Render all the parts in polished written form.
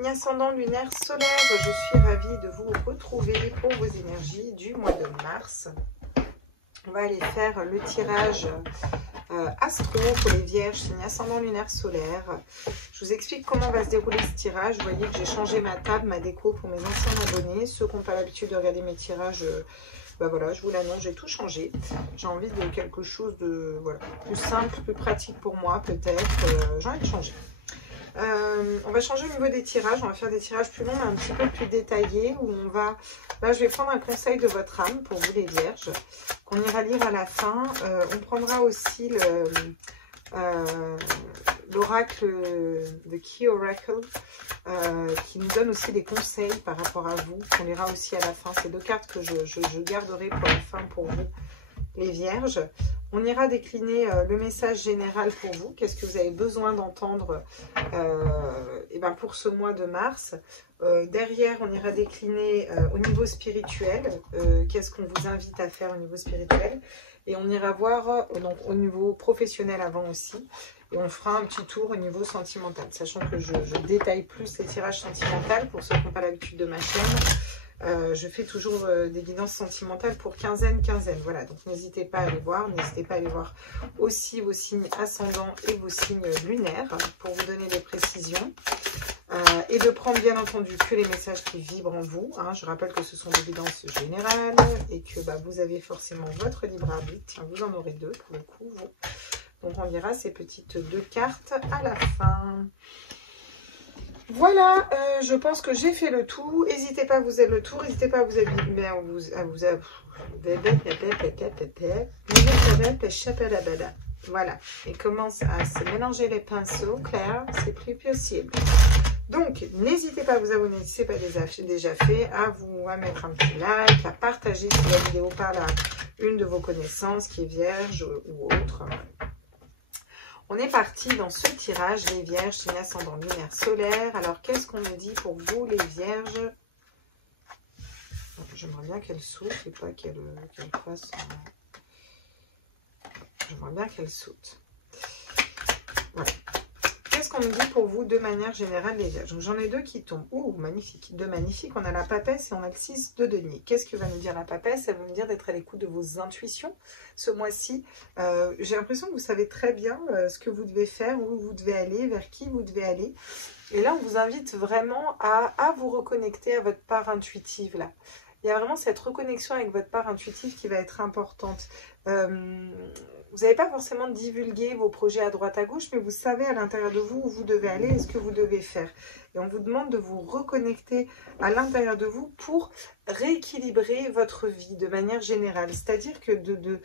signe ascendant lunaire solaire, je suis ravie de vous retrouver pour vos énergies du mois de mars. On va aller faire le tirage astro pour les vierges, signe ascendant lunaire solaire. Je vous explique comment va se dérouler ce tirage. Vous voyez que j'ai changé ma table, ma déco pour mes anciens abonnés. Ceux qui n'ont pas l'habitude de regarder mes tirages, voilà, je vous l'annonce, j'ai tout changé. J'ai envie de quelque chose de plus simple, plus pratique pour moi peut-être. J'ai envie de changer. On va changer au niveau des tirages, on va faire des tirages plus longs, mais un petit peu plus détaillés, où on va, là je vais prendre un conseil de votre âme pour vous les vierges, qu'on ira lire à la fin. On prendra aussi l'oracle, The Key Oracle, qui nous donne aussi des conseils par rapport à vous, qu'on lira aussi à la fin. C'est deux cartes que je garderai pour la fin pour vous, les vierges. On ira décliner le message général pour vous. Qu'est-ce que vous avez besoin d'entendre pour ce mois de mars. Derrière, on ira décliner au niveau spirituel. Qu'est-ce qu'on vous invite à faire au niveau spirituel. Et on ira voir donc, au niveau professionnel avant aussi. Et on fera un petit tour au niveau sentimental. Sachant que je détaille plus les tirages sentimentaux pour ceux qui n'ont pas l'habitude de ma chaîne. Je fais toujours des guidances sentimentales pour quinzaine. Voilà, donc n'hésitez pas à aller voir. N'hésitez pas à aller voir aussi vos signes ascendants et vos signes lunaires pour vous donner des précisions. Et de prendre bien entendu que les messages qui vibrent en vous. Hein. Je rappelle que ce sont des guidances générales et que vous avez forcément votre libre arbitre. Tiens, vous en aurez deux pour le coup. Vous. Donc on lira ces petites deux cartes à la fin. Voilà, je pense que j'ai fait le tout. N'hésitez pas à vous faire le tour. N'hésitez pas à vous habiller. Voilà, et commence à se mélanger les pinceaux. Claire, c'est plus possible. Donc, n'hésitez pas à vous abonner si ce n'est pas déjà fait, à mettre un petit like, à partager si la vidéo parle à une de vos connaissances qui est vierge ou autre. On est parti dans ce tirage, les vierges, signe ascendant lunaire solaire. Alors, qu'est-ce qu'on me dit pour vous, les vierges? J'aimerais bien qu'elle saute et pas qu'elle fasse... J'aimerais bien qu'elle saute. Voilà. Qu'est-ce qu'on me dit pour vous de manière générale, les vierges? J'en ai deux qui tombent. Ouh, magnifique. Deux magnifiques. On a la papesse et on a le 6 de denier. Qu'est-ce que va nous dire la papesse? Elle va nous dire d'être à l'écoute de vos intuitions ce mois-ci. J'ai l'impression que vous savez très bien ce que vous devez faire, où vous devez aller, vers qui vous devez aller. Et là, on vous invite vraiment à vous reconnecter à votre part intuitive, là. Il y a vraiment cette reconnexion avec votre part intuitive qui va être importante. Vous n'avez pas forcément divulgué vos projets à droite à gauche, mais vous savez à l'intérieur de vous où vous devez aller et ce que vous devez faire. Et on vous demande de vous reconnecter à l'intérieur de vous pour rééquilibrer votre vie de manière générale. C'est-à-dire que de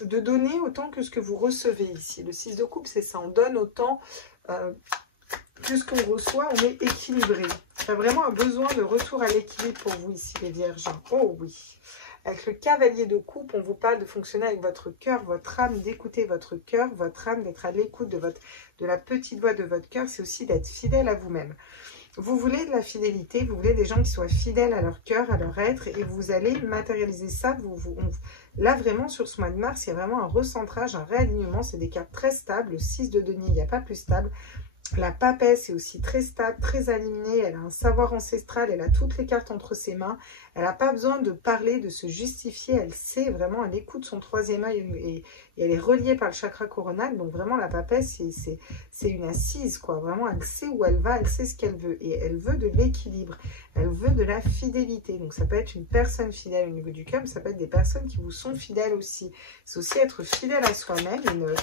donner autant que ce que vous recevez ici. Le 6 de coupe, c'est ça. On donne autant que ce qu'on reçoit, on est équilibré. Il y a vraiment un besoin de retour à l'équilibre pour vous ici, les vierges. Oh oui. Avec le cavalier de coupe, on vous parle de fonctionner avec votre cœur, votre âme, d'écouter votre cœur, votre âme, d'être à l'écoute de la petite voix de votre cœur. C'est aussi d'être fidèle à vous-même. Vous voulez de la fidélité, vous voulez des gens qui soient fidèles à leur cœur, à leur être, et vous allez matérialiser ça. Là, vraiment, sur ce mois de mars, il y a vraiment un recentrage, un réalignement. C'est des cartes très stables. Le 6 de denier, il n'y a pas plus stable. La papesse est aussi très stable, très alignée. Elle a un savoir ancestral, elle a toutes les cartes entre ses mains. Elle n'a pas besoin de parler, de se justifier. Elle sait vraiment, elle écoute son troisième œil et elle est reliée par le chakra coronal. Donc vraiment, la papesse, c'est une assise, quoi. Vraiment, elle sait où elle va, elle sait ce qu'elle veut. Et elle veut de l'équilibre, elle veut de la fidélité. Donc ça peut être une personne fidèle au niveau du cœur, mais ça peut être des personnes qui vous sont fidèles aussi. C'est aussi être fidèle à soi-même et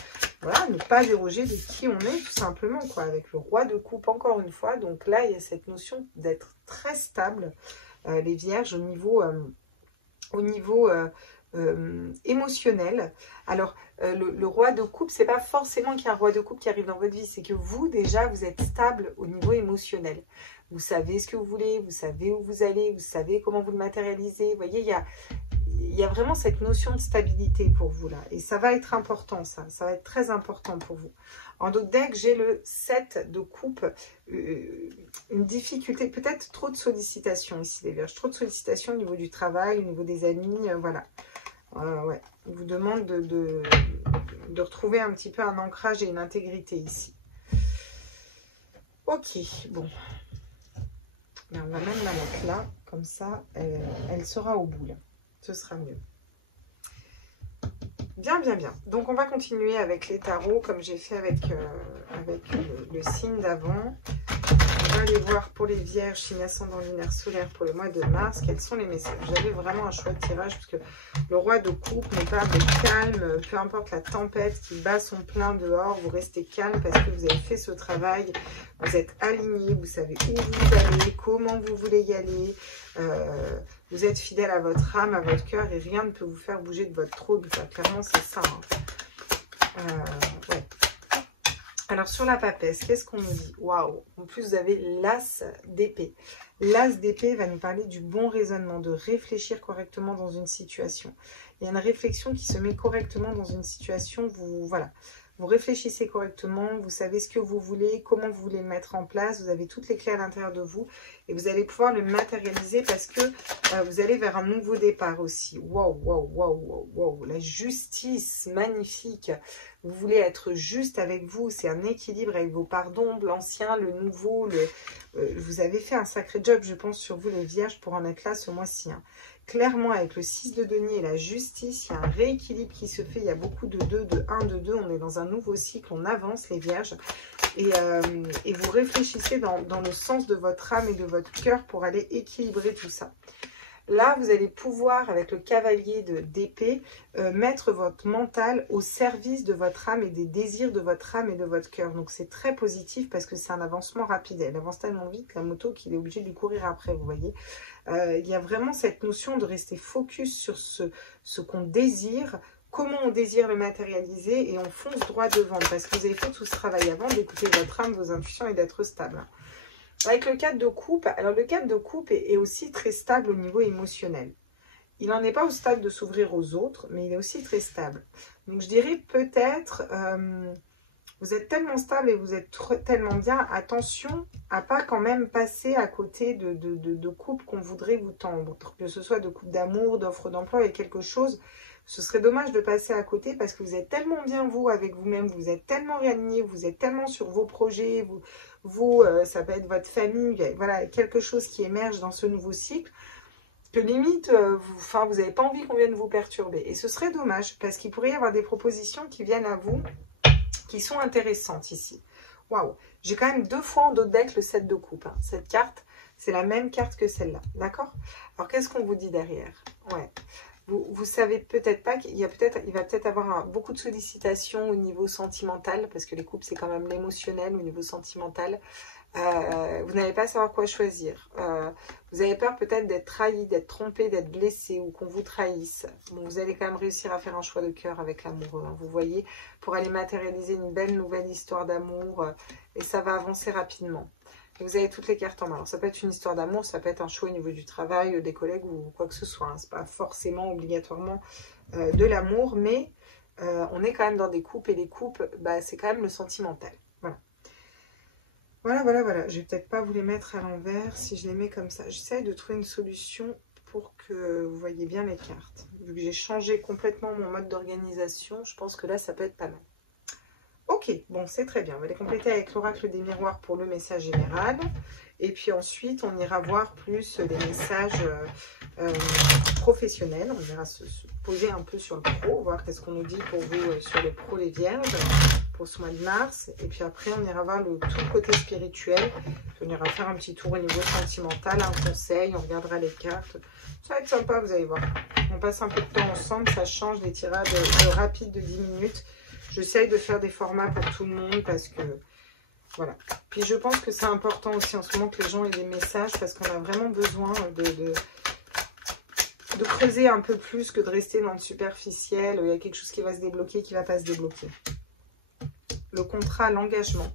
voilà, ne pas déroger de qui on est, tout simplement, quoi. Avec le roi de coupe, encore une fois. Donc là, il y a cette notion d'être très stable. Les vierges au niveau émotionnel. Alors, le roi de coupe, c'est pas forcément qu'il y a un roi de coupe qui arrive dans votre vie, c'est que vous, déjà, vous êtes stable au niveau émotionnel. Vous savez ce que vous voulez, vous savez où vous allez, vous savez comment vous le matérialisez. Vous voyez, il y a vraiment cette notion de stabilité pour vous, là. Et ça va être important, ça va être très important pour vous. En donc, dès que j'ai le 7 de coupe, une difficulté, peut-être trop de sollicitations ici, les vierges. Trop de sollicitations au niveau du travail, au niveau des amis, voilà. Ouais. On vous demande de retrouver un petit peu un ancrage et une intégrité ici. Ok, bon. Mais on va même la mettre là, comme ça, elle sera au bout, là. Ce sera mieux. Bien, bien, bien. Donc, on va continuer avec les tarots, comme j'ai fait avec le signe d'avant. On va aller voir pour les vierges, signe ascendant lunaire solaire pour le mois de mars. Quels sont les messages? J'avais vraiment un choix de tirage parce que le roi de coupe nous parle de calme. Peu importe la tempête qui bat son plein dehors, vous restez calme parce que vous avez fait ce travail. Vous êtes aligné, vous savez où vous allez, comment vous voulez y aller. Vous êtes fidèle à votre âme, à votre cœur et rien ne peut vous faire bouger de votre trône. Enfin, clairement, c'est ça. Hein. Ouais. Alors, sur la papesse, qu'est-ce qu'on nous dit? Waouh! En plus, vous avez l'as d'épée. L'as d'épée va nous parler du bon raisonnement, de réfléchir correctement dans une situation. Il y a une réflexion qui se met correctement dans une situation. Voilà. Vous réfléchissez correctement, vous savez ce que vous voulez, comment vous voulez le mettre en place, vous avez toutes les clés à l'intérieur de vous et vous allez pouvoir le matérialiser parce que vous allez vers un nouveau départ aussi. Waouh, waouh, waouh, waouh, waouh, la justice, magnifique. Vous voulez être juste avec vous, c'est un équilibre avec vos pardons, l'ancien, le nouveau. Vous avez fait un sacré job, je pense, sur vous les vierges pour en être là ce mois-ci. Hein. Clairement, avec le 6 de denier et la justice, il y a un rééquilibre qui se fait. Il y a beaucoup de 2, de 1, de 2. On est dans un nouveau cycle, on avance les vierges. Et vous réfléchissez dans le sens de votre âme et de votre cœur pour aller équilibrer tout ça. Là, vous allez pouvoir, avec le cavalier d'épée, mettre votre mental au service de votre âme et des désirs de votre âme et de votre cœur. Donc, c'est très positif parce que c'est un avancement rapide. Elle avance tellement vite, la moto, qu'il est obligé de lui courir après, vous voyez. Il y a vraiment cette notion de rester focus sur ce qu'on désire, comment on désire le matérialiser et on fonce droit devant parce que vous avez fait tout ce travail avant d'écouter votre âme, vos intuitions et d'être stable. Avec le 4 de coupe, alors le 4 de coupe est aussi très stable au niveau émotionnel. Il n'en est pas au stade de s'ouvrir aux autres, mais il est aussi très stable. Donc je dirais peut-être, vous êtes tellement stable et vous êtes tellement bien, attention à pas quand même passer à côté de couples qu'on voudrait vous tendre. Que ce soit de couples d'amour, d'offres d'emploi et quelque chose, ce serait dommage de passer à côté parce que vous êtes tellement bien vous avec vous-même, vous êtes tellement réaligné, vous êtes tellement sur vos projets, vous ça peut être votre famille, voilà, quelque chose qui émerge dans ce nouveau cycle, que limite, vous n'avez pas envie qu'on vienne vous perturber. Et ce serait dommage, parce qu'il pourrait y avoir des propositions qui viennent à vous, qui sont intéressantes ici. Waouh! J'ai quand même 2 fois en dos de deck le 7 de coupe. Hein. Cette carte, c'est la même carte que celle-là, d'accord? Alors, qu'est-ce qu'on vous dit derrière? Ouais. Vous savez peut-être pas qu'il va peut-être avoir beaucoup de sollicitations au niveau sentimental, parce que les couples, c'est quand même l'émotionnel au niveau sentimental. Vous n'allez pas savoir quoi choisir. Vous avez peur peut-être d'être trahi, d'être trompé, d'être blessé ou qu'on vous trahisse. Bon, vous allez quand même réussir à faire un choix de cœur avec l'amoureux, hein, vous voyez, pour aller matérialiser une belle nouvelle histoire d'amour et ça va avancer rapidement. Et vous avez toutes les cartes en main. Alors, ça peut être une histoire d'amour, ça peut être un choix au niveau du travail, des collègues ou quoi que ce soit. Hein. Ce n'est pas forcément obligatoirement de l'amour, mais on est quand même dans des couples et les couples, bah, c'est quand même le sentimental. Voilà. Voilà. Je vais peut-être pas vous les mettre à l'envers si je les mets comme ça. J'essaie de trouver une solution pour que vous voyez bien les cartes. Vu que j'ai changé complètement mon mode d'organisation, je pense que là, ça peut être pas mal. Ok, bon, c'est très bien. On va les compléter avec l'oracle des miroirs pour le message général. Et puis ensuite, on ira voir plus les messages professionnels. On ira se poser un peu sur le pro, voir qu'est-ce qu'on nous dit pour vous sur le pro, les vierges, pour ce mois de mars. Et puis après, on ira voir tout le côté spirituel. Puis on ira faire un petit tour au niveau sentimental, un conseil, on regardera les cartes. Ça va être sympa, vous allez voir. On passe un peu de temps ensemble, ça change des tirages rapides de 10 minutes. J'essaye de faire des formats pour tout le monde parce que, voilà. Puis je pense que c'est important aussi en ce moment que les gens aient des messages parce qu'on a vraiment besoin de creuser un peu plus que de rester dans le superficiel. Il y a quelque chose qui va se débloquer, qui ne va pas se débloquer. Le contrat, l'engagement.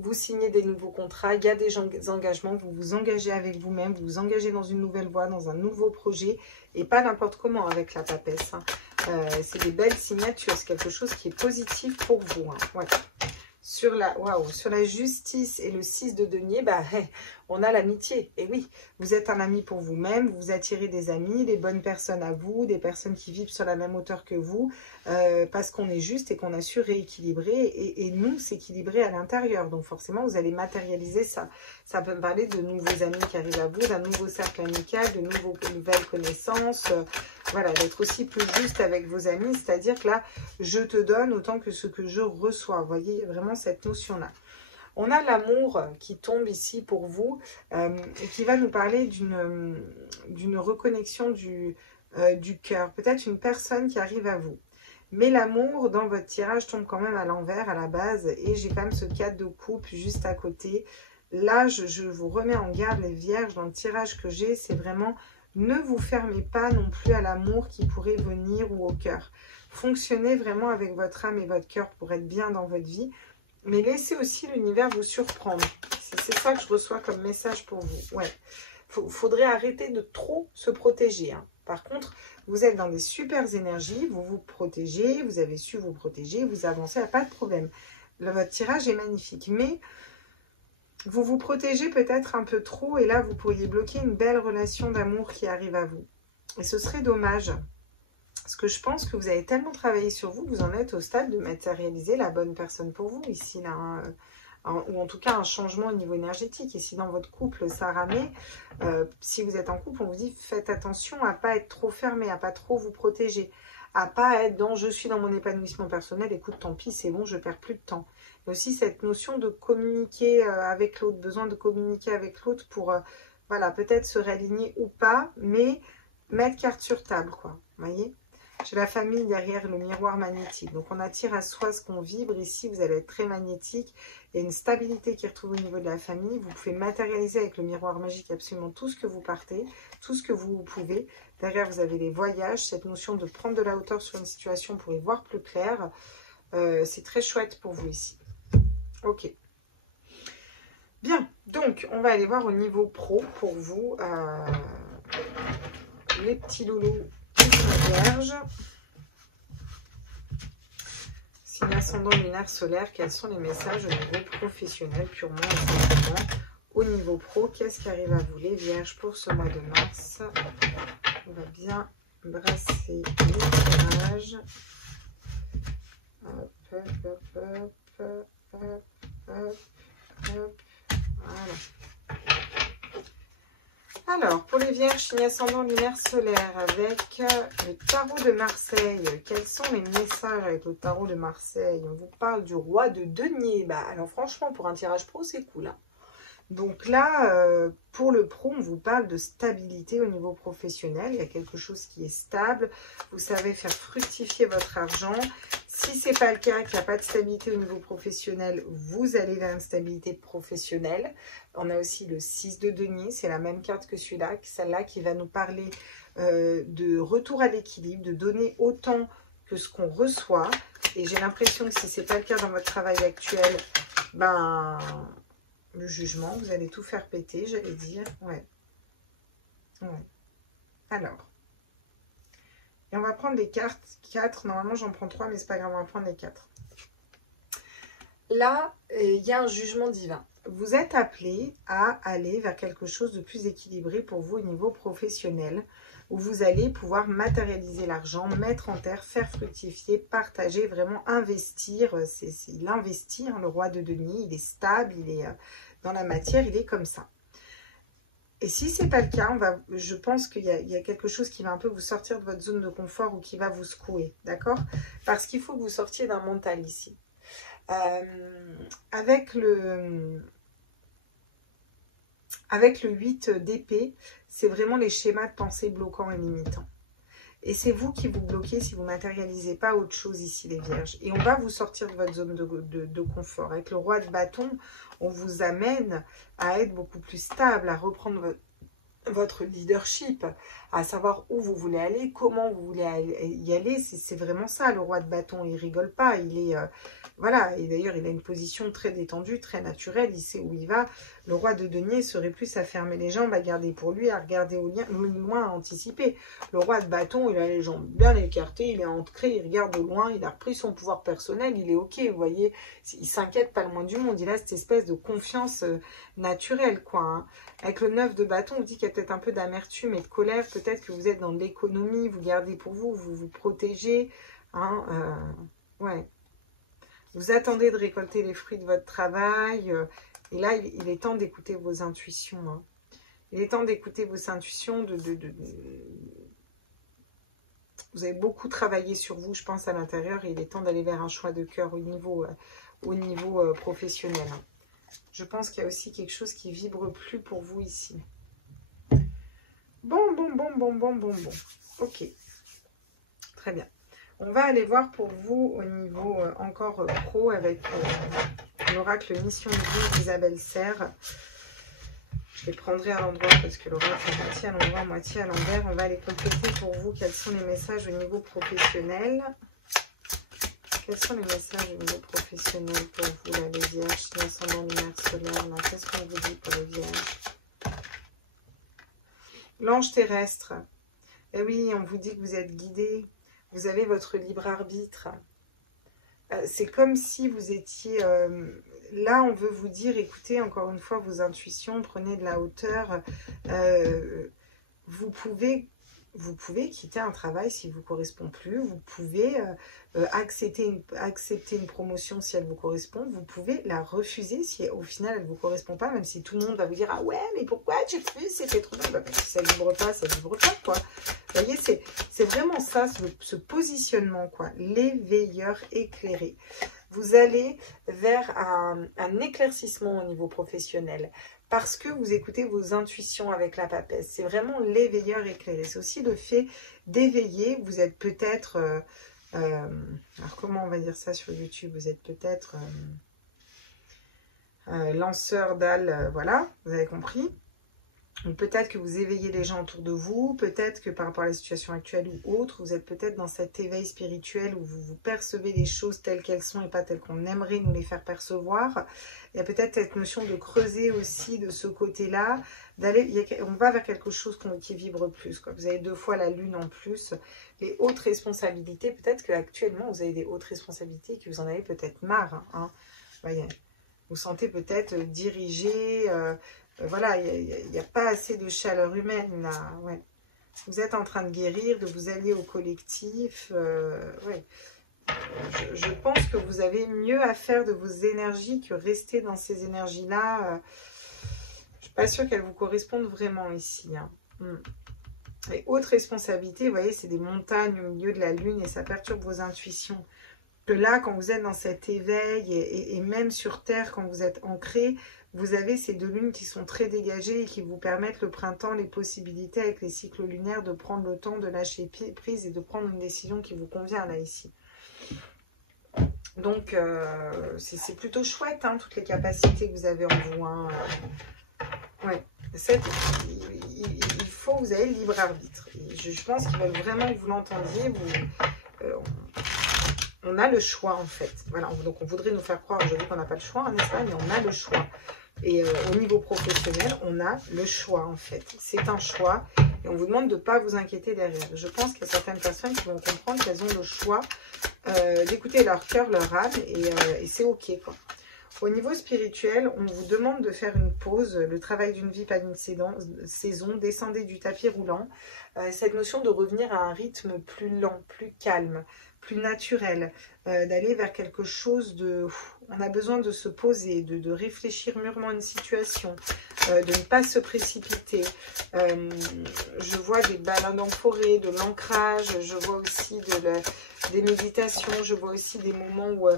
Vous signez des nouveaux contrats, il y a des engagements, vous vous engagez avec vous-même, vous vous engagez dans une nouvelle voie, dans un nouveau projet, et pas n'importe comment avec la papesse. Hein. C'est des belles signatures, c'est quelque chose qui est positif pour vous. Hein. Ouais. Sur la justice et le 6 de denier, bah, on a l'amitié. Et oui, vous êtes un ami pour vous-même, vous attirez des amis, des bonnes personnes à vous, des personnes qui vivent sur la même hauteur que vous, parce qu'on est juste et qu'on a su rééquilibrer et nous s'équilibrer à l'intérieur. Donc forcément, vous allez matérialiser ça. Ça peut me parler de nouveaux amis qui arrivent à vous, d'un nouveau cercle amical, de nouvelles connaissances. Voilà, d'être aussi plus juste avec vos amis, c'est-à-dire que là, je te donne autant que ce que je reçois. Vous voyez, vraiment cette notion-là. On a l'amour qui tombe ici pour vous et qui va nous parler d'une reconnexion du cœur. Peut-être une personne qui arrive à vous. Mais l'amour, dans votre tirage, tombe quand même à l'envers, à la base. Et j'ai quand même ce 4 de coupe juste à côté. Là, je vous remets en garde, les vierges, dans le tirage que j'ai, c'est vraiment... Ne vous fermez pas non plus à l'amour qui pourrait venir ou au cœur. Fonctionnez vraiment avec votre âme et votre cœur pour être bien dans votre vie. Mais laissez aussi l'univers vous surprendre. C'est ça que je reçois comme message pour vous. Ouais. Faudrait arrêter de trop se protéger. Hein. Par contre, vous êtes dans des super énergies, vous vous protégez, vous avez su vous protéger, vous avancez, pas de problème. Là, votre tirage est magnifique. Mais vous vous protégez peut-être un peu trop et là, vous pourriez bloquer une belle relation d'amour qui arrive à vous. Et ce serait dommage. Parce que je pense que vous avez tellement travaillé sur vous, vous en êtes au stade de matérialiser la bonne personne pour vous ici, là. Hein. Ou en tout cas un changement au niveau énergétique. Et si dans votre couple ça ramait, si vous êtes en couple, on vous dit faites attention à ne pas être trop fermé, à ne pas trop vous protéger, à ne pas être dans je suis dans mon épanouissement personnel, écoute tant pis c'est bon, je perds plus de temps. Il y a aussi cette notion de communiquer avec l'autre, besoin de communiquer avec l'autre pour voilà, peut-être se réaligner ou pas, mais mettre carte sur table, quoi. Vous voyez? J'ai la famille derrière le miroir magnétique. Donc, on attire à soi ce qu'on vibre. Ici, vous allez être très magnétique. Il y a une stabilité qui retrouve au niveau de la famille. Vous pouvez matérialiser avec le miroir magique absolument tout ce que vous partez, tout ce que vous pouvez. Derrière, vous avez les voyages, cette notion de prendre de la hauteur sur une situation pour y voir plus clair. C'est très chouette pour vous ici. Ok. Bien. Donc, on va aller voir au niveau pro pour vous. Les petits loulous. Vierge, signe ascendant lunaire solaire, quels sont les messages au niveau professionnel, purement et simplement au niveau pro? Qu'est-ce qui arrive à vous les vierges pour ce mois de mars? On va bien brasser les tirages. Hop, hop, hop, hop, hop, hop, hop. Voilà. Alors, pour les vierges, signe ascendant lunaire solaire avec le tarot de Marseille. Quels sont les messages avec le tarot de Marseille? On vous parle du roi de denier. Bah, alors franchement, pour un tirage pro, c'est cool. Hein. Donc là, pour le pro, on vous parle de stabilité au niveau professionnel. Il y a quelque chose qui est stable. Vous savez faire fructifier votre argent. Si ce n'est pas le cas, qu'il n'y a pas de stabilité au niveau professionnel, vous allez vers une stabilité professionnelle. On a aussi le 6 de denier. C'est la même carte que celui-là. Celle-là qui va nous parler de retour à l'équilibre, de donner autant que ce qu'on reçoit. Et j'ai l'impression que si ce n'est pas le cas dans votre travail actuel, ben... le jugement, vous allez tout faire péter, j'allais dire. Ouais. Alors. Et on va prendre les cartes. 4. Normalement, j'en prends 3, mais c'est pas grave, on va prendre les 4. Là, il y a un jugement divin. Vous êtes appelé à aller vers quelque chose de plus équilibré pour vous au niveau professionnel, où vous allez pouvoir matérialiser l'argent, mettre en terre, faire fructifier, partager, vraiment investir. C'est l'investir, le roi de denier, il est stable, il est dans la matière, il est comme ça. Et si ce n'est pas le cas, je pense qu'il y a quelque chose qui va un peu vous sortir de votre zone de confort ou qui va vous secouer, d'accord? Parce qu'il faut que vous sortiez d'un mental ici. Avec le 8 d'épée, c'est vraiment les schémas de pensée bloquants et limitants. Et c'est vous qui vous bloquez si vous ne matérialisez pas autre chose ici, les vierges. Et on va vous sortir de votre zone de confort. Avec le roi de bâton, on vous amène à être beaucoup plus stable, à reprendre votre leadership, à savoir où vous voulez aller, comment vous voulez y aller. C'est vraiment ça, le roi de bâton. Il rigole pas, il est... voilà, et d'ailleurs, il a une position très détendue, très naturelle, il sait où il va. Le roi de denier serait plus à fermer les jambes, à garder pour lui, à regarder au loin, à anticiper. Le roi de bâton, il a les jambes bien écartées, il est ancré, il regarde au loin, il a repris son pouvoir personnel, il est ok, vous voyez, il s'inquiète pas le moins du monde. Il a cette espèce de confiance naturel, quoi. Hein. Avec le 9 de bâton, on dit qu'il y a peut-être un peu d'amertume et de colère. Peut-être que vous êtes dans l'économie, vous gardez pour vous, vous vous protégez. Hein, ouais. Vous attendez de récolter les fruits de votre travail. Et là, il est temps d'écouter vos intuitions. Hein. Il est temps d'écouter vos intuitions. Vous avez beaucoup travaillé sur vous, je pense, à l'intérieur. Et il est temps d'aller vers un choix de cœur au niveau professionnel. Hein. Je pense qu'il y a aussi quelque chose qui vibre plus pour vous ici. Bon. Ok. Très bien. On va aller voir pour vous au niveau encore pro avec l'oracle Mission de vie d'Isabelle Serre. Je les prendrai à l'endroit parce que l'oracle est moitié à l'endroit, moitié à l'envers. On va aller compléter pour vous quels sont les messages au niveau professionnel. Quels sont les messages au niveau professionnel pour vous, là, les vierges, l'ascendant lunaire solaire, qu'est-ce qu'on vous dit pour les vierges? L'ange terrestre. Eh oui, on vous dit que vous êtes guidé. Vous avez votre libre arbitre. C'est comme si vous étiez... là, on veut vous dire, écoutez, encore une fois, vos intuitions, prenez de la hauteur. Vous pouvez quitter un travail s'il ne vous correspond plus. Vous pouvez accepter une promotion si elle vous correspond. Vous pouvez la refuser si au final elle ne vous correspond pas, même si tout le monde va vous dire « Ah ouais, mais pourquoi tu refuses? C'était trop bien. » Si ça ne vibre pas, ça ne vibre pas, quoi. Vous voyez, c'est vraiment ça, ce positionnement, quoi. L'éveilleur éclairé. Vous allez vers un éclaircissement au niveau professionnel. Parce que vous écoutez vos intuitions avec la papesse. C'est vraiment l'éveilleur éclairé. C'est aussi le fait d'éveiller. Vous êtes peut-être... alors comment on va dire ça sur YouTube? Vous êtes peut-être lanceur d'âle, voilà, vous avez compris. Peut-être que vous éveillez les gens autour de vous, peut-être que par rapport à la situation actuelle ou autre, vous êtes peut-être dans cet éveil spirituel où vous percevez les choses telles qu'elles sont et pas telles qu'on aimerait nous les faire percevoir. Il y a peut-être cette notion de creuser aussi de ce côté-là, on va vers quelque chose qui vibre plus, quoi. Vous avez 2 fois la lune en plus, les hautes responsabilités, peut-être qu'actuellement vous avez des hautes responsabilités et que vous en avez peut-être marre. Hein. Voyez, vous sentez peut-être dirigé... voilà, il n'y a pas assez de chaleur humaine là. Ouais. Vous êtes en train de guérir, de vous allier au collectif. Ouais. Je pense que vous avez mieux à faire de vos énergies que rester dans ces énergies-là. Je ne suis pas sûre qu'elles vous correspondent vraiment ici. Hein. Les hautes responsabilités, vous voyez, c'est des montagnes au milieu de la lune et ça perturbe vos intuitions. Que là, quand vous êtes dans cet éveil et même sur Terre, quand vous êtes ancré, vous avez ces 2 lunes qui sont très dégagées et qui vous permettent le printemps, les possibilités avec les cycles lunaires de prendre le temps de lâcher prise et de prendre une décision qui vous convient là ici. Donc, c'est plutôt chouette, hein, toutes les capacités que vous avez en vous. Hein. Ouais. Il faut, vous avez le libre arbitre. Et je pense qu'ils veulent vraiment que vous l'entendiez. On a le choix en fait. Voilà, donc on voudrait nous faire croire aujourd'hui qu'on n'a pas le choix, n'est-ce pas? Mais on a le choix. Et au niveau professionnel, on a le choix en fait. C'est un choix et on vous demande de ne pas vous inquiéter derrière. Je pense qu'il y a certaines personnes qui vont comprendre qu'elles ont le choix d'écouter leur cœur, leur âme et c'est ok, quoi. Au niveau spirituel, on vous demande de faire une pause, le travail d'une vie, pas d'une saison, descendez du tapis roulant. Cette notion de revenir à un rythme plus lent, plus calme, plus naturel, d'aller vers quelque chose de... On a besoin de se poser, de réfléchir mûrement à une situation, de ne pas se précipiter. Je vois des balades en forêt, de l'ancrage, je vois aussi des méditations, je vois aussi des moments où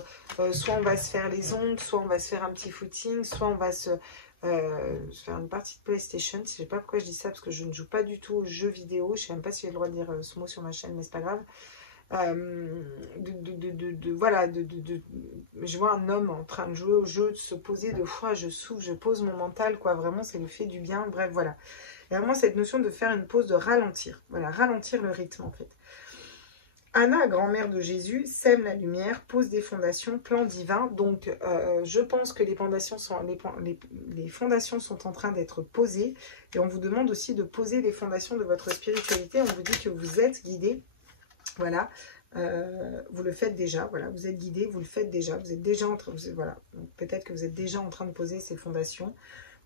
soit on va se faire les ongles, soit on va se faire un petit footing, soit on va se faire une partie de PlayStation. Je ne sais pas pourquoi je dis ça, parce que je ne joue pas du tout aux jeux vidéo. Je ne sais même pas si j'ai le droit de dire ce mot sur ma chaîne, mais c'est pas grave. Voilà, je vois un homme en train de jouer au jeu, de se poser, de fois je souffle, je pose mon mental, quoi, vraiment c'est le fait du bien, bref, voilà. Et vraiment cette notion de faire une pause, de ralentir, voilà, ralentir le rythme en fait. Anna, grand-mère de Jésus, sème la lumière, pose des fondations, plan divin. Donc, je pense que les fondations sont en train d'être posées. Et on vous demande aussi de poser les fondations de votre spiritualité. On vous dit que vous êtes guidé. Voilà, vous le faites déjà, voilà, vous êtes guidé, vous le faites déjà, vous êtes déjà en train, voilà, peut-être que vous êtes déjà en train de poser ces fondations,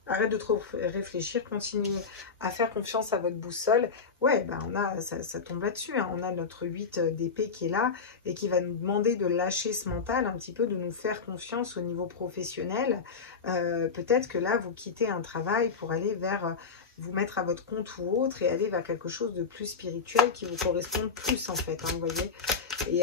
Arrête de trop réfléchir, continuez à faire confiance à votre boussole. Ouais, ben ça tombe là-dessus. Hein. On a notre 8 d'épée qui est là et qui va nous demander de lâcher ce mental, un petit peu de nous faire confiance au niveau professionnel. Peut-être que là, vous quittez un travail pour aller vers... vous mettre à votre compte ou autre et aller vers quelque chose de plus spirituel qui vous correspond plus en fait, hein, vous voyez. Et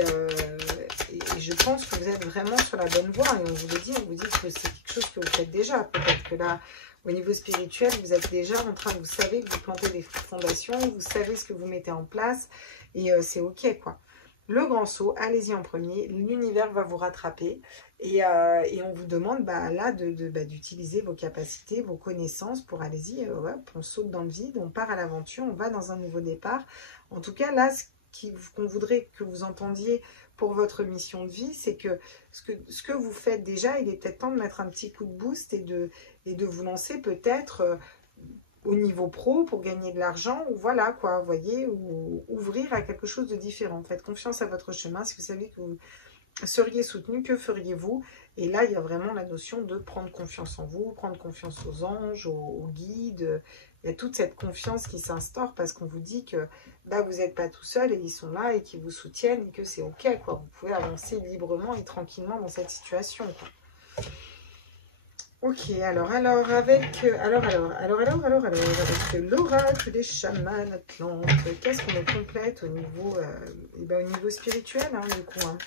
je pense que vous êtes vraiment sur la bonne voie et on vous le dit, on vous dit que c'est quelque chose que vous faites déjà. Peut-être que là, au niveau spirituel, vous êtes déjà en train de, vous savez que vous plantez des fondations, vous savez ce que vous mettez en place et c'est ok quoi. Le grand saut, allez-y en premier, l'univers va vous rattraper et on vous demande là d'utiliser vos capacités, vos connaissances pour allez-y, on saute dans le vide, on part à l'aventure, on va dans un nouveau départ. En tout cas là, qu'on voudrait que vous entendiez pour votre mission de vie, c'est que ce que vous faites déjà, il est peut-être temps de mettre un petit coup de boost et de vous lancer peut-être au niveau pro pour gagner de l'argent ou voilà quoi, vous voyez, ou ouvrir à quelque chose de différent. Faites confiance à votre chemin. Si vous savez que vous seriez soutenu, que feriez-vous? Et là, il y a vraiment la notion de prendre confiance en vous, prendre confiance aux anges, aux guides. Il y a toute cette confiance qui s'instaure parce qu'on vous dit que vous n'êtes pas tout seul et ils sont là et qu'ils vous soutiennent et que c'est ok, quoi. Vous pouvez avancer librement et tranquillement dans cette situation, quoi. Ok, alors avec l'oracle des chamans atlantes, qu'est-ce qu'on me complète au niveau, au niveau spirituel, hein, du coup, hein.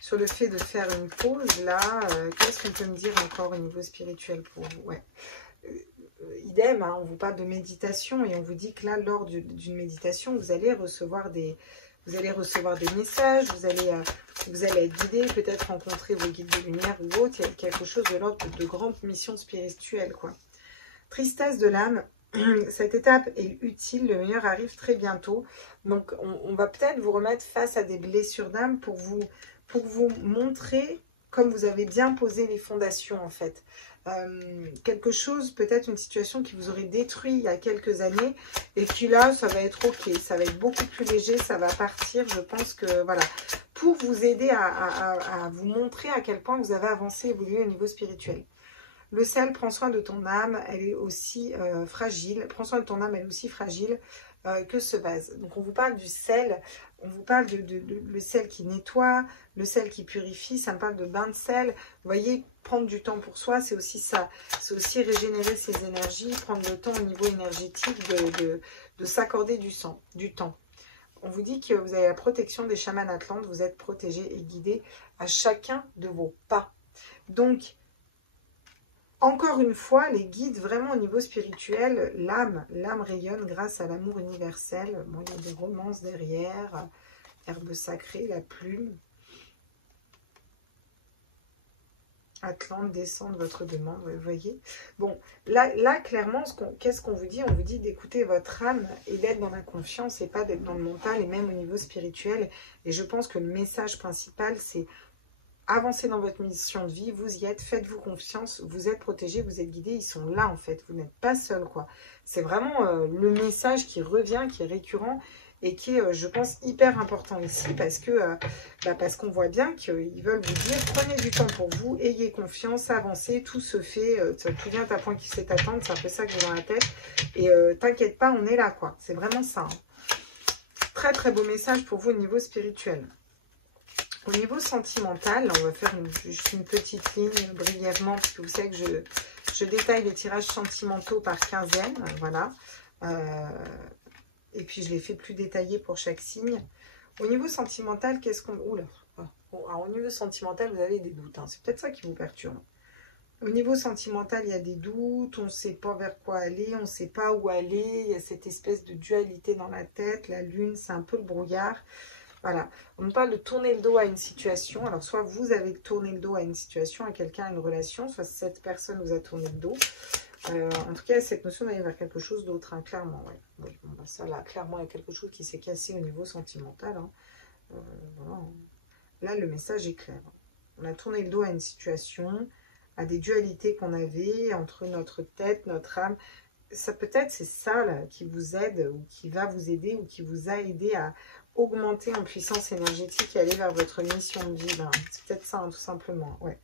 Sur le fait de faire une pause, là, qu'est-ce qu'on peut me dire encore au niveau spirituel pour vous? Ouais. Idem, hein, on vous parle de méditation et on vous dit que là, lors d'une méditation, vous allez recevoir des messages, vous allez être guidé, peut-être rencontrer vos guides de lumière ou autre. Il y a quelque chose de l'ordre de grande mission spirituelle, quoi. Tristesse de l'âme. Cette étape est utile, le meilleur arrive très bientôt. Donc, on va peut-être vous remettre face à des blessures d'âme pour vous montrer comme vous avez bien posé les fondations, en fait. Quelque chose, peut-être une situation qui vous aurait détruit il y a quelques années et qui là, ça va être ok, ça va être beaucoup plus léger, ça va partir, je pense que voilà, pour vous aider à vous montrer à quel point vous avez avancé, évolué au niveau spirituel. Le sel, prends soin de ton âme, elle est aussi fragile, prends soin de ton âme, elle est aussi fragile que ce vase. Donc on vous parle du sel, on vous parle de le sel qui nettoie, le sel qui purifie, ça me parle de bain de sel. Vous voyez, prendre du temps pour soi, c'est aussi ça. C'est aussi régénérer ses énergies, prendre le temps au niveau énergétique de s'accorder du temps. On vous dit que vous avez la protection des chamans atlantes, vous êtes protégé et guidé à chacun de vos pas. Donc, encore une fois, les guides vraiment au niveau spirituel, l'âme rayonne grâce à l'amour universel. Bon, il y a des romances derrière, herbe sacrée, la plume. Atlante, descend de votre demande, vous voyez. Bon, là clairement, qu'est-ce qu'on vous dit? On vous dit d'écouter votre âme et d'être dans la confiance et pas d'être dans le mental et même au niveau spirituel. Et je pense que le message principal, c'est avancez dans votre mission de vie, vous y êtes, faites-vous confiance, vous êtes protégés, vous êtes guidés, ils sont là en fait, vous n'êtes pas seul quoi. C'est vraiment le message qui revient, qui est récurrent et qui est, je pense, hyper important ici parce qu'on voit bien qu'ils veulent vous dire, prenez du temps pour vous, ayez confiance, avancez, tout se fait, tout vient à point qui sait attendre, c'est un peu ça que j'ai dans la tête. Et t'inquiète pas, on est là quoi, c'est vraiment ça. Hein. Très très beau message pour vous au niveau spirituel. Au niveau sentimental, on va faire juste une petite ligne brièvement, parce que vous savez que je détaille les tirages sentimentaux par quinzaine, voilà. Et puis je les fais plus détaillés pour chaque signe. Au niveau sentimental, qu'est-ce qu'on... Oula, bon, alors, au niveau sentimental, vous avez des doutes, hein. C'est peut-être ça qui vous perturbe. Au niveau sentimental, il y a des doutes, on ne sait pas vers quoi aller, on ne sait pas où aller, il y a cette espèce de dualité dans la tête, la lune, c'est un peu le brouillard. Voilà, on nous parle de tourner le dos à une situation. Alors, soit vous avez tourné le dos à une situation, à quelqu'un, à une relation, soit cette personne vous a tourné le dos. En tout cas, cette notion d'aller vers quelque chose d'autre, hein, clairement. Ouais. Oui, bon, ça, là, clairement, il y a quelque chose qui s'est cassé au niveau sentimental. Hein. Voilà. Là, le message est clair. On a tourné le dos à une situation, à des dualités qu'on avait entre notre tête, notre âme. Ça peut-être, c'est ça là, qui vous aide, ou qui va vous aider, ou qui vous a aidé à augmenter en puissance énergétique et aller vers votre mission de vie. Ben, c'est peut-être ça, hein, tout simplement. Ouais.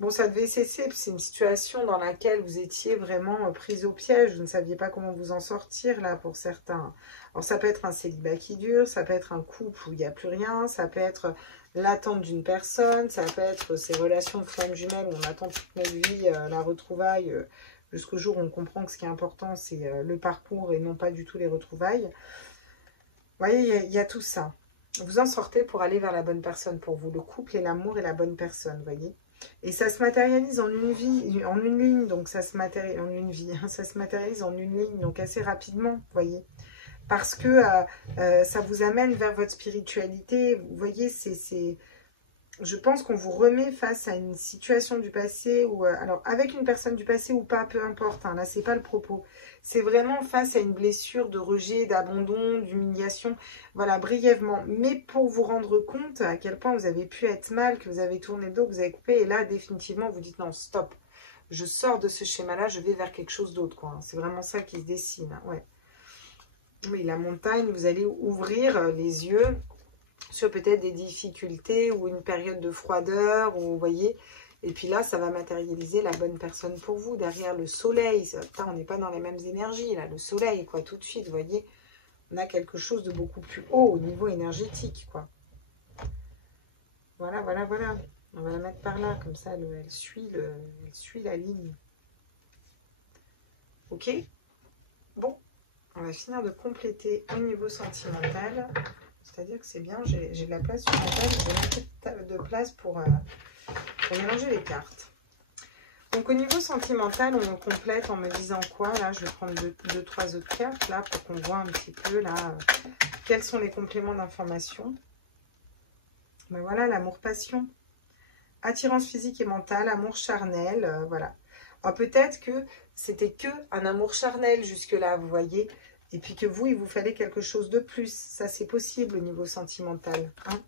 Bon, ça devait cesser, c'est une situation dans laquelle vous étiez vraiment prise au piège, vous ne saviez pas comment vous en sortir, là, pour certains. Alors, ça peut être un célibat qui dure, ça peut être un couple où il n'y a plus rien, ça peut être l'attente d'une personne, ça peut être ces relations de flammes jumelles où on attend toute notre vie la retrouvaille, jusqu'au jour où on comprend que ce qui est important, c'est le parcours et non pas du tout les retrouvailles. Vous voyez, il y a tout ça. Vous en sortez pour aller vers la bonne personne pour vous, le couple et l'amour et la bonne personne, vous voyez. Et ça se matérialise en une vie, en une ligne, donc ça se matérialise en une vie, hein, ça se matérialise en une ligne, donc assez rapidement, vous voyez. Parce que ça vous amène vers votre spiritualité, vous voyez, je pense qu'on vous remet face à une situation du passé, ou alors avec une personne du passé ou pas, peu importe, hein, là c'est pas le propos. C'est vraiment face à une blessure de rejet, d'abandon, d'humiliation, voilà, brièvement. Mais pour vous rendre compte à quel point vous avez pu être mal, que vous avez tourné le dos, que vous avez coupé, et là définitivement vous dites non, stop, je sors de ce schéma-là, je vais vers quelque chose d'autre, quoi. C'est vraiment ça qui se dessine, hein, ouais. Oui, la montagne, vous allez ouvrir les yeux sur peut-être des difficultés ou une période de froideur, ou vous voyez, et puis là, ça va matérialiser la bonne personne pour vous, derrière le soleil. Putain, on n'est pas dans les mêmes énergies, là, le soleil, quoi, tout de suite, vous voyez, on a quelque chose de beaucoup plus haut au niveau énergétique, quoi. Voilà, voilà, voilà. On va la mettre par là, comme ça, elle suit la ligne. Ok? Bon, on va finir de compléter au niveau sentimental. C'est-à-dire que c'est bien, j'ai de la place sur la table, j'ai un peu de place pour mélanger les cartes. Donc au niveau sentimental, on complète en me disant quoi? Là, je vais prendre deux, trois autres cartes là pour qu'on voit un petit peu là quels sont les compléments d'information. Ben voilà, l'amour-passion, attirance physique et mentale, amour charnel, voilà. Alors peut-être que c'était que un amour charnel jusque-là, vous voyez. Et puis que vous, il vous fallait quelque chose de plus. Ça, c'est possible au niveau sentimental. Hein.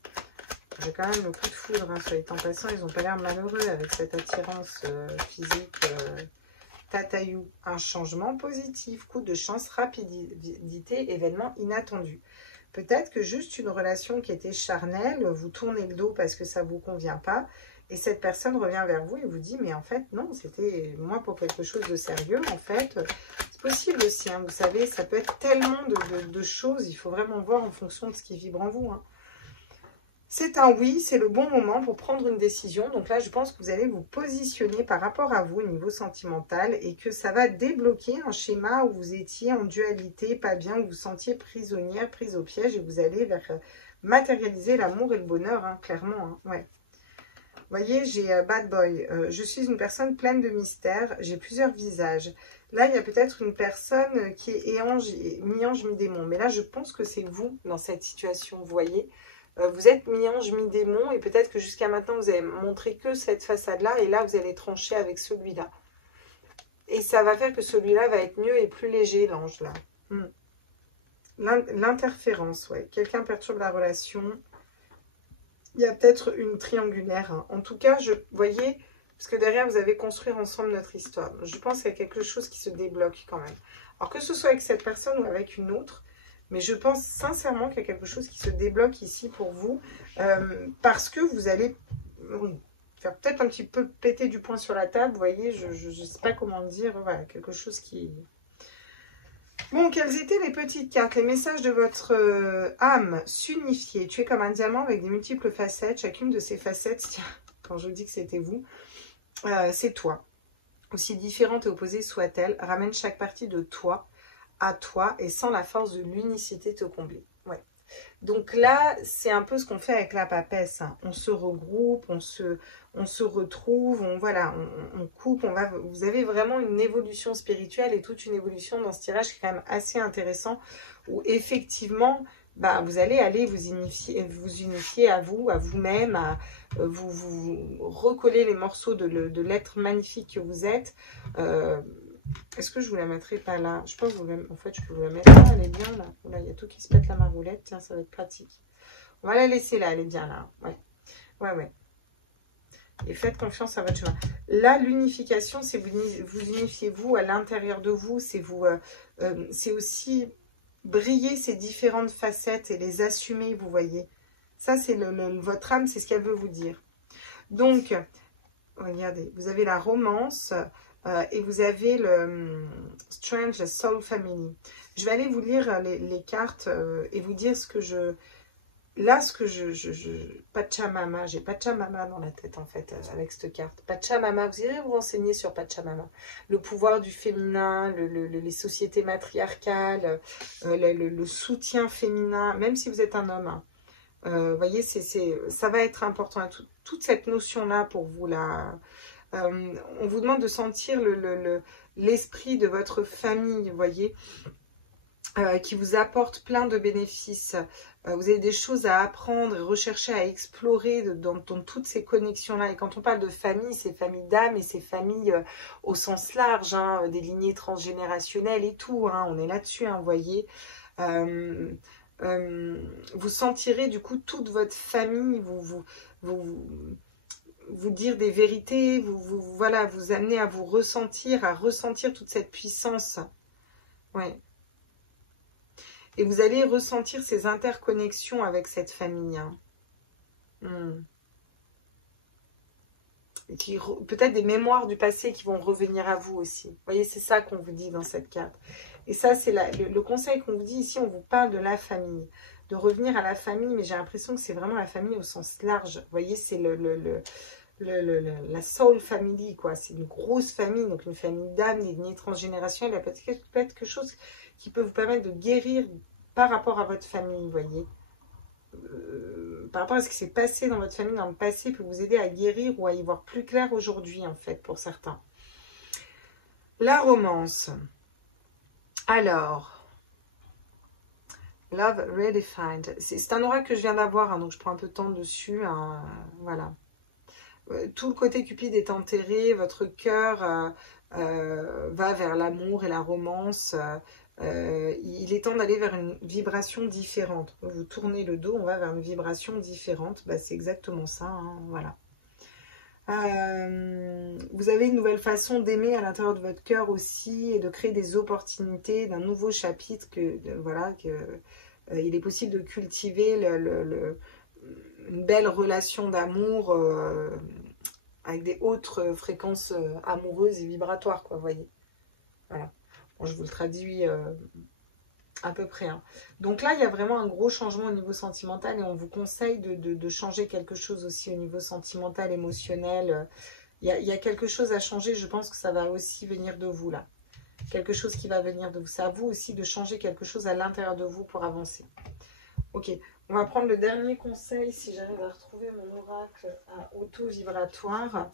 J'ai quand même le coup de foudre hein, sur les temps passants. Ils n'ont pas l'air malheureux avec cette attirance physique. Tataillou. Un changement positif. Coup de chance, rapidité, événement inattendu. Peut-être que juste une relation qui était charnelle, vous tournez le dos parce que ça ne vous convient pas. Et cette personne revient vers vous et vous dit, mais en fait, non, c'était moi pour quelque chose de sérieux, en fait. C'est possible aussi, hein, vous savez, ça peut être tellement de choses, il faut vraiment voir en fonction de ce qui vibre en vous. Hein. C'est un oui, c'est le bon moment pour prendre une décision. Donc là, je pense que vous allez vous positionner par rapport à vous au niveau sentimental et que ça va débloquer un schéma où vous étiez en dualité, pas bien, où vous vous sentiez prisonnière, prise au piège et vous allez vers matérialiser l'amour et le bonheur, hein, clairement. Hein, ouais. Vous voyez, j'ai Bad Boy. Je suis une personne pleine de mystères. J'ai plusieurs visages. Là, il y a peut-être une personne qui est mi-ange, mi-démon. Mais là, je pense que c'est vous dans cette situation, vous voyez. Vous êtes mi-ange, mi-démon. Et peut-être que jusqu'à maintenant, vous avez montré que cette façade-là. Et là, vous allez trancher avec celui-là. Et ça va faire que celui-là va être mieux et plus léger, l'ange, là. L'interférence, ouais. Quelqu'un perturbe la relation. Il y a peut-être une triangulaire. Hein. En tout cas, vous voyez, parce que derrière, vous avez construit ensemble notre histoire. Je pense qu'il y a quelque chose qui se débloque quand même. Alors que ce soit avec cette personne ou avec une autre, mais je pense sincèrement qu'il y a quelque chose qui se débloque ici pour vous, parce que vous allez faire peut-être un petit peu péter du poing sur la table, vous voyez, je ne sais pas comment dire, voilà, quelque chose qui... Bon, quelles étaient les petites cartes? Les messages de votre âme, s'unifier. Tu es comme un diamant avec des multiples facettes. Chacune de ces facettes, tiens, quand je dis que c'était vous, c'est toi. Aussi différente et opposée soit-elle, ramène chaque partie de toi à toi et sans la force de l'unicité te combler. Ouais. Donc là, c'est un peu ce qu'on fait avec la papesse. Hein. On se regroupe, on se retrouve, on coupe. Vous avez vraiment une évolution spirituelle et toute une évolution dans ce tirage qui est quand même assez intéressant. Où effectivement, bah, vous allez vous unifier à vous, à vous-même, vous recoller les morceaux de l'être magnifique que vous êtes. Est-ce que je vous la mettrai pas là? Je pense que en fait, je peux vous la mettre là, elle est bien là. Là, il y a tout qui se pète la maroulette. Tiens, ça va être pratique. On va la laisser là, elle est bien là. Ouais, ouais, ouais. Et faites confiance à votre chemin. Là, l'unification, c'est vous unifiez vous à l'intérieur de vous. C'est aussi briller ces différentes facettes et les assumer, vous voyez. Ça, c'est votre âme, c'est ce qu'elle veut vous dire. Donc, regardez, vous avez la romance et vous avez le Strange Soul Family. Je vais aller vous lire les cartes et vous dire ce que je... Là, ce que Pachamama, j'ai Pachamama dans la tête en fait, avec cette carte. Pachamama, vous irez vous renseigner sur Pachamama. Le pouvoir du féminin, les sociétés matriarcales, le soutien féminin, même si vous êtes un homme. Hein. Vous voyez, ça va être important. Toute cette notion-là pour vous, là. On vous demande de sentir l'esprit de votre famille, vous voyez, qui vous apporte plein de bénéfices. Vous avez des choses à apprendre et rechercher à explorer dans toutes ces connexions-là. Et quand on parle de famille, c'est famille d'âme et c'est famille au sens large, hein, des lignées transgénérationnelles et tout. Hein, on est là-dessus, hein, vous voyez. Vous sentirez du coup toute votre famille vous dire des vérités, voilà, vous amener à ressentir toute cette puissance. Ouais. Et vous allez ressentir ces interconnexions avec cette famille. Hein. Peut-être des mémoires du passé qui vont revenir à vous aussi. Vous voyez, c'est ça qu'on vous dit dans cette carte. Et ça, c'est le conseil qu'on vous dit ici. On vous parle de la famille. De revenir à la famille, mais j'ai l'impression que c'est vraiment la famille au sens large. Vous voyez, c'est la soul family, quoi. C'est une grosse famille, donc une famille d'âme, des lignées transgénérationnelles. Il y a peut-être quelque chose qui peut vous permettre de guérir par rapport à votre famille, vous voyez. Par rapport à ce qui s'est passé dans votre famille dans le passé, peut vous aider à guérir ou à y voir plus clair aujourd'hui, en fait, pour certains. La romance. Alors, Love Redefined. C'est un oracle que je viens d'avoir, hein, donc je prends un peu de temps dessus. Hein, voilà. Tout le côté Cupide est enterré, votre cœur va vers l'amour et la romance. Il est temps d'aller vers une vibration différente. Vous tournez le dos, on va vers une vibration différente. Bah, c'est exactement ça, hein, voilà. Vous avez une nouvelle façon d'aimer à l'intérieur de votre cœur aussi et de créer des opportunités d'un nouveau chapitre il est possible de cultiver une belle relation d'amour avec des hautes fréquences amoureuses et vibratoires, quoi, vous voyez. Voilà. Bon, je vous le traduis à peu près. Hein. Donc là, il y a vraiment un gros changement au niveau sentimental et on vous conseille de changer quelque chose aussi au niveau sentimental, émotionnel. Il y a quelque chose à changer, je pense que ça va aussi venir de vous, là. Quelque chose qui va venir de vous. C'est à vous aussi de changer quelque chose à l'intérieur de vous pour avancer. Ok, on va prendre le dernier conseil, si j'arrive à retrouver mon oracle à auto-vibratoire.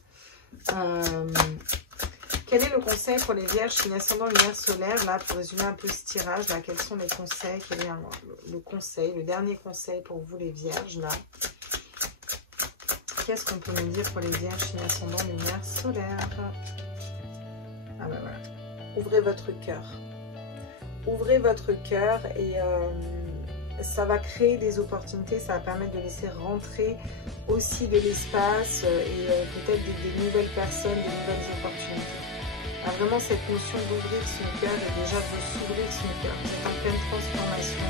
Quel est le conseil pour les vierges signes ascendant lunaire solaire, là, pour résumer un peu ce tirage, là, quels sont les conseils, quel est le dernier conseil pour vous les vierges, là. Qu'est-ce qu'on peut nous dire pour les vierges signes ascendant lunaire solaire? Ah ben voilà. Ouvrez votre cœur. Ouvrez votre cœur et ça va créer des opportunités, ça va permettre de laisser rentrer aussi de l'espace et peut-être des nouvelles personnes, des nouvelles opportunités. Vraiment cette notion d'ouvrir son cœur et déjà de s'ouvrir son cœur. Vous êtes en pleine transformation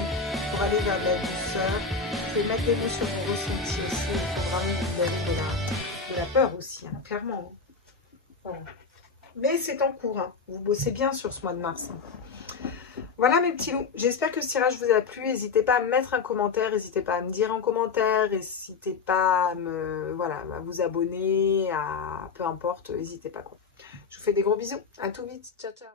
pour aller vers de la douceur. Vous pouvez mettre les mots sur vos ressentis aussi. Il faut vraiment que vous avez de la peur aussi, hein, clairement. Voilà. Mais c'est en cours. Hein. Vous bossez bien sur ce mois de mars. Hein. Voilà mes petits loups. J'espère que ce tirage vous a plu. N'hésitez pas à me mettre un commentaire. N'hésitez pas à me dire en commentaire. N'hésitez pas à vous abonner. Peu importe. N'hésitez pas quoi. Je vous fais des gros bisous. À tout vite. Ciao, ciao.